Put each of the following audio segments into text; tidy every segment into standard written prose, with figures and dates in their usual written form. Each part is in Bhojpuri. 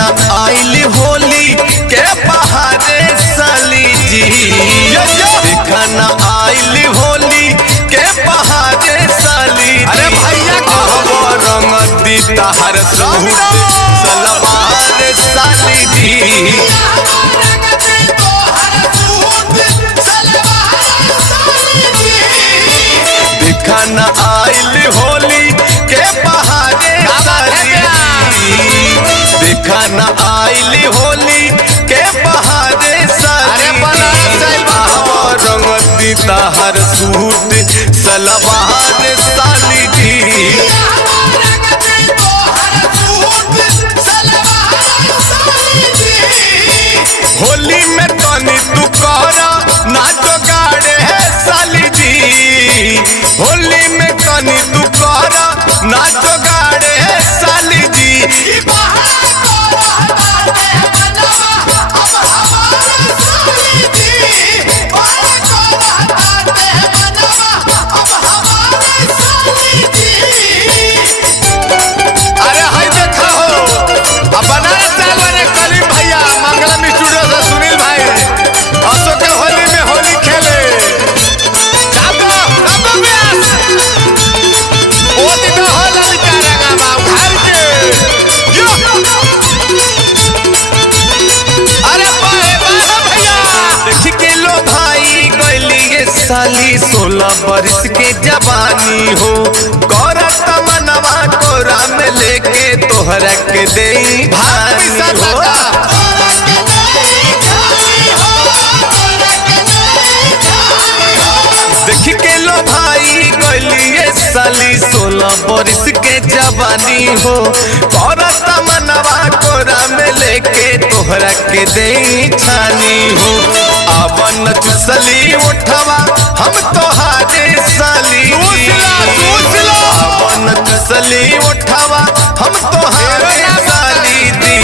न आइल होली के बहारे साली जी, देखा न आइल होली के बहारे साली जी। अरे भैया रंग दी तहर सूट सलवार साली जी, देखा न आइल होली के बहारे साली जी, देखा न आइल होली के बहारे साली जी। रंग दी तहर सूट सलवार साली जी, होली में तनी तू कहरा ना जोगाड़े है साली जी, होली में तनी तू कहरा ना जोगाड़े है साली जी। अरे हाय देखा हो अब बनारस चल रहे कलीम भैया मंगलम स्टूडियो से सुनील भाई अशोक के होली में होली खेले जातो व्यास ओ दिन हो ललिता रंगा घर के यो अरे बाहे भैया देख के लो भाई गली ये साली 16 बरस के जवानी हो, करत मनवा कोरा में लेके तोहरा के दे भाई हो। देख के लो भाई गली ये साली 16 बरस के जवानी हो, करत मनवा कोरा में लेके तोहरा के दे छानी हो। आवन चुसली उठवा हम तोहारे साली जी, आवन चुसली उठवा हम तोहारे साली जी।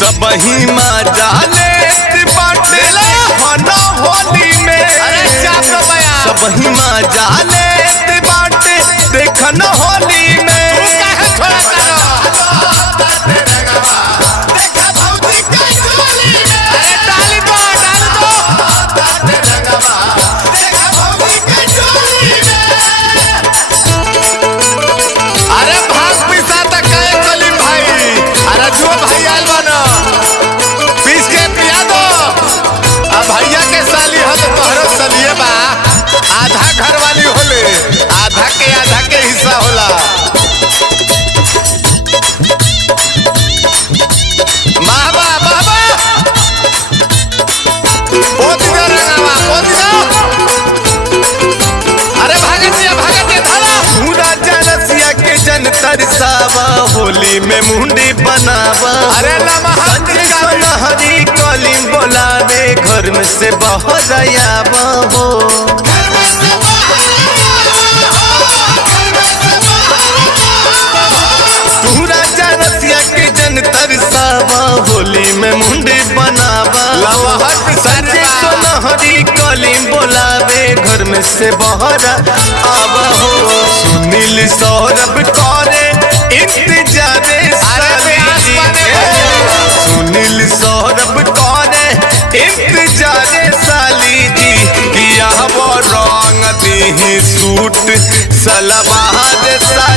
सबही माँ जाने बाटे खाना होली में, सबही माँ जाने बाटे देखना होली में। अरे भाग पिसा तक कहे कलीम भाई, अरे जो भाई आयल बना पीस के पिया दो। अब भैया के साली हो तो तोहरो सलिए बा, आधा घर वाली होले आधा के हिस्सा होला। बाबा बाबा पोती दे रंगावा पोती दे। अरे भागतिया धारा पूरा जनसिया के जन तरसावा, होली में मुंडी बनावा। अरे नमः संजय सोनहरी कलीम बोलावे, घर में से बाहर आवा हो। पूरा जनसिया के जन तरसावा, होली में मुंडी बनावा। संजय सोनहरी कलीम बोलावे, घर में से बाहर आवा हो। सुनील सौरभ करे इंतजारे साली जी, सुनील सौरभ करे इंतजारे साली जी। किया वो रंग दी सूट सलवार साली